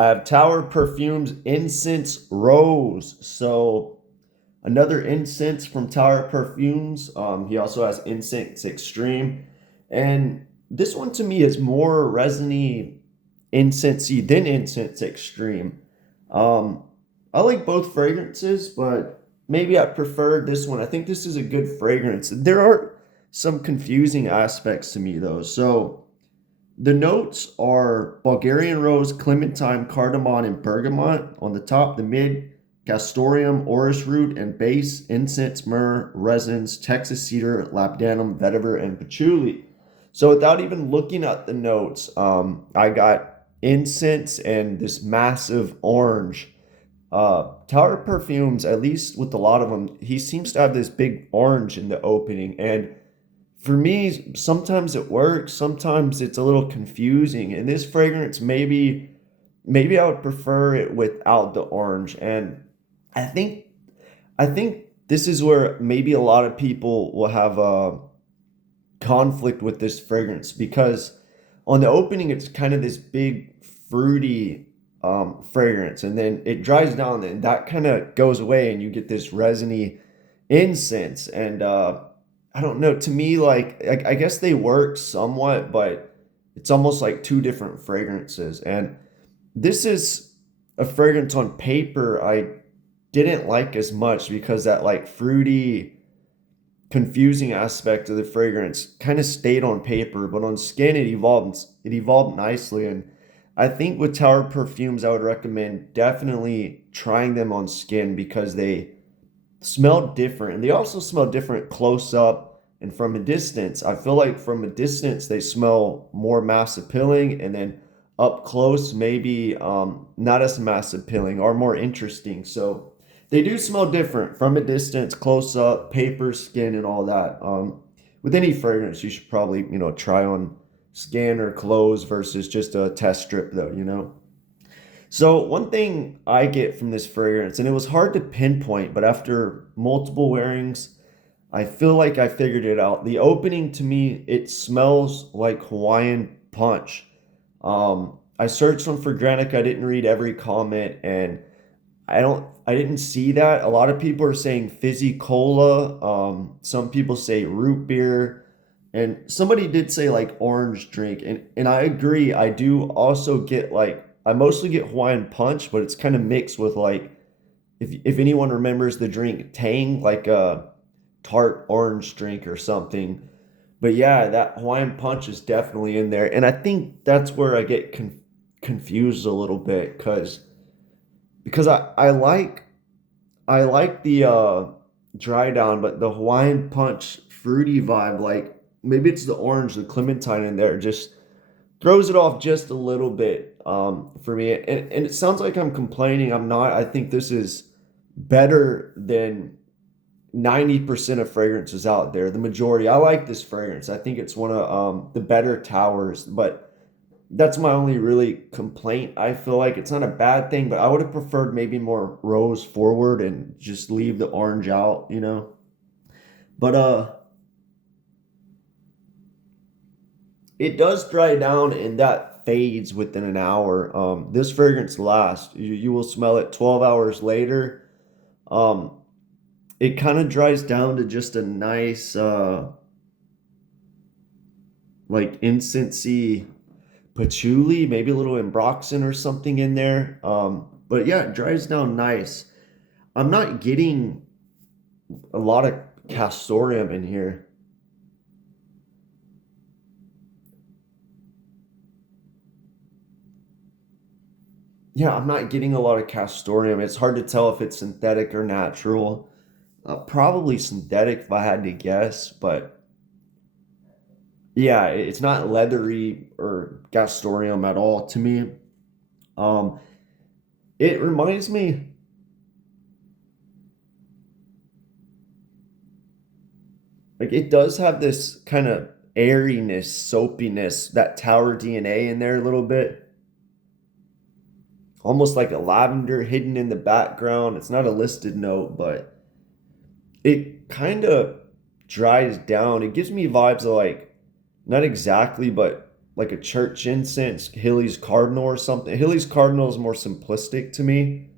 I have Tower Perfumes Incense Rose. So another incense from Tower Perfumes. He also has Incense Extreme. And this one to me is more resiny, incensey than Incense Extreme. Um, I like both fragrances, but maybe I prefer this one. I think this is a good fragrance. There are some confusing aspects to me though. So the notes are Bulgarian rose, clementine, cardamom, and bergamot on the top. The mid, castoreum, orris root, and base, incense, myrrh, resins, Texas cedar, labdanum, vetiver, and patchouli. So without even looking at the notes, I got incense and this massive orange. Tower Perfumes, at least with a lot of them, he seems to have this big orange in the opening, and for me, sometimes it works, sometimes it's a little confusing. And this fragrance, maybe I would prefer it without the orange. And I think I think this is where maybe a lot of people will have a conflict with this fragrance because on the opening it's kind of this big fruity fragrance, and then it dries down and that kind of goes away and you get this resiny incense. And I don't know, to me, like I guess they work somewhat, but it's almost like two different fragrances. And this is a fragrance on paper I didn't like as much because that like fruity confusing aspect of the fragrance kind of stayed on paper, but on skin it evolved nicely. And I think with Tower Perfumes I would recommend definitely trying them on skin because they smell different, and they also smell different close up and from a distance. I feel like from a distance they smell more mass appealing, and then up close maybe not as mass appealing or more interesting. So they do smell different from a distance, close up, paper, skin, and all that. With any fragrance, you should probably try on skin or clothes versus just a test strip, though. So one thing I get from this fragrance, and it was hard to pinpoint, but after multiple wearings, I feel like I figured it out. The opening to me, it smells like Hawaiian punch. I searched on Fragranic. I didn't read every comment, and I didn't see that. A lot of people are saying fizzy cola. Some people say root beer, and somebody did say like orange drink, and I agree. I do also get like I mostly get Hawaiian punch, but it's kind of mixed with like if anyone remembers the drink Tang, like a tart orange drink or something. But yeah, that Hawaiian punch is definitely in there, and I think that's where I get confused a little bit because I like the dry down, but the Hawaiian punch fruity vibe, like maybe it's the orange, the clementine in there, just throws it off just a little bit for me. And it sounds like I'm complaining. I'm not. I think this is better than 90% of fragrances out there. The majority. I like this fragrance. I think it's one of the better towers, but that's my only really complaint. I feel like it's not a bad thing, but I would have preferred maybe more rose forward and just leave the orange out. But it does dry down and that fades within an hour. This fragrance lasts. You will smell it 12 hours later. Um, it kind of dries down to just a nice like incensey patchouli, maybe a little ambroxan or something in there. But yeah, it dries down nice. I'm not getting a lot of castoreum in here. Yeah, I'm not getting a lot of castoreum. It's hard to tell if it's synthetic or natural. Probably synthetic if I had to guess, but yeah, it's not leathery or castoreum at all to me. Um, it reminds me, like it does have this kind of airiness, soapiness, that tower DNA in there a little bit, almost like a lavender hidden in the background. It's not a listed note, but it kind of dries down. It gives me vibes of like not exactly, but like a church incense, Hilly's Cardinal or something. Hilly's Cardinal is more simplistic to me.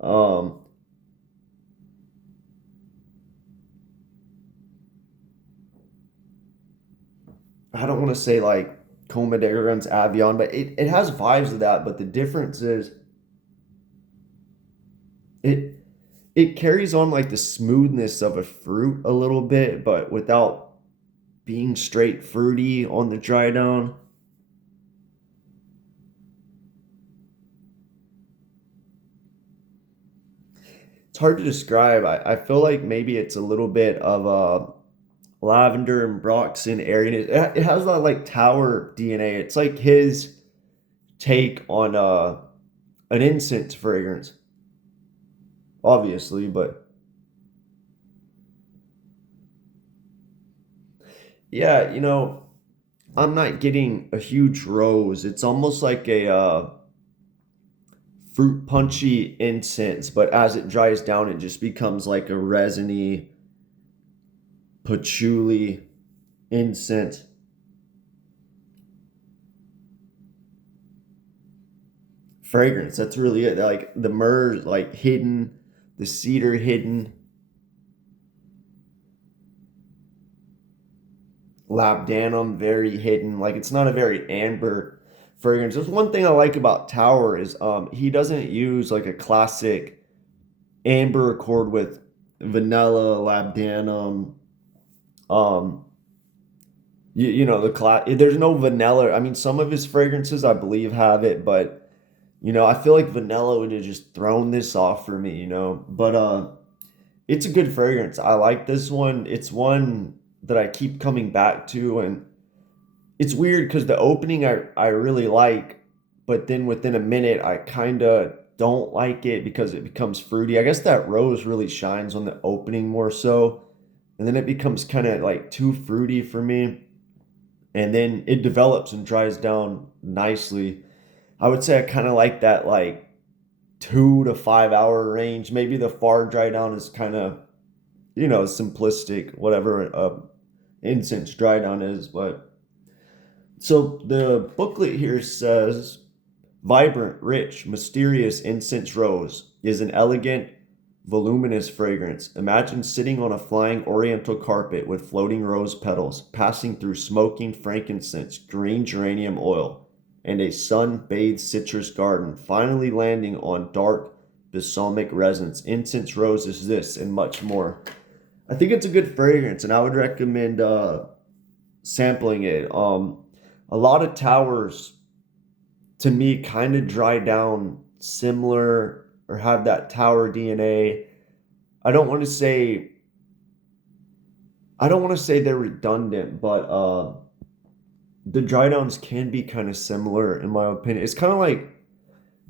Um, I don't want to say like Coma de Aragon's Avion, but it has vibes of that. But the difference is it it carries on like the smoothness of a fruit a little bit, but without being straight fruity on the dry down. It's hard to describe. I feel like maybe it's a little bit of lavender and Broxton airiness. It has that like tower DNA. It's like his take on an incense fragrance, obviously, but yeah, I'm not getting a huge rose. It's almost like a fruit punchy incense, but as it dries down, it just becomes like a resiny patchouli incense fragrance. That's really it. Like the myrrh, like hidden, the cedar hidden, labdanum very hidden. Like it's not a very amber fragrance. There's one thing I like about Tower is he doesn't use like a classic amber accord with vanilla, labdanum, um the class. There's no vanilla. I mean, some of his fragrances I believe have it, but I feel like vanilla would have just thrown this off for me. But it's a good fragrance. I like this one. It's one that I keep coming back to, and it's weird because the opening I really like, but then within a minute I kind of don't like it because it becomes fruity. I guess that rose really shines on the opening more so, and then it becomes kind of like too fruity for me, and then it develops and dries down nicely. I would say I kind of like that like 2 to 5 hour range. Maybe the far dry down is kind of simplistic, whatever incense dry down is. But so the booklet here says vibrant, rich, mysterious incense rose is an elegant, voluminous fragrance. Imagine sitting on a flying oriental carpet with floating rose petals, passing through smoking frankincense, green geranium oil, and a sun-bathed citrus garden, finally landing on dark balsamic resins. Incense rose is this and much more. I think it's a good fragrance, and I would recommend sampling it. A lot of towers to me kind of dry down similar or have that tower DNA. I don't want to say I don't want to say they're redundant, but the dry downs can be kind of similar in my opinion. It's kind of like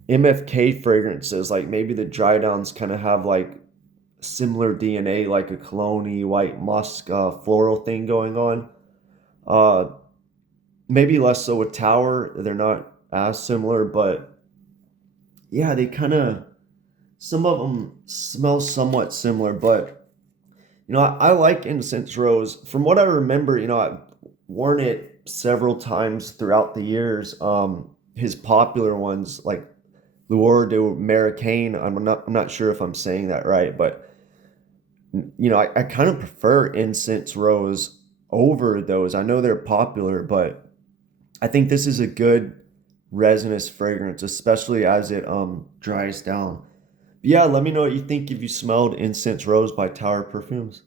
MFK fragrances, like maybe the dry downs kind of have like similar DNA, like a cologne white musk floral thing going on. Uh, Maybe less so with Tower. They're not as similar, but yeah, they kind of some of them smell somewhat similar. But I like Incense Rose. From what I remember, I've worn it several times throughout the years. His popular ones like Lueur de Americain. I'm not sure if I'm saying that right, but I kind of prefer Incense Rose over those. I know they're popular, but I think this is a good resinous fragrance, especially as it dries down. But yeah, let me know what you think if you smelled Incense Rose by Tower Perfumes.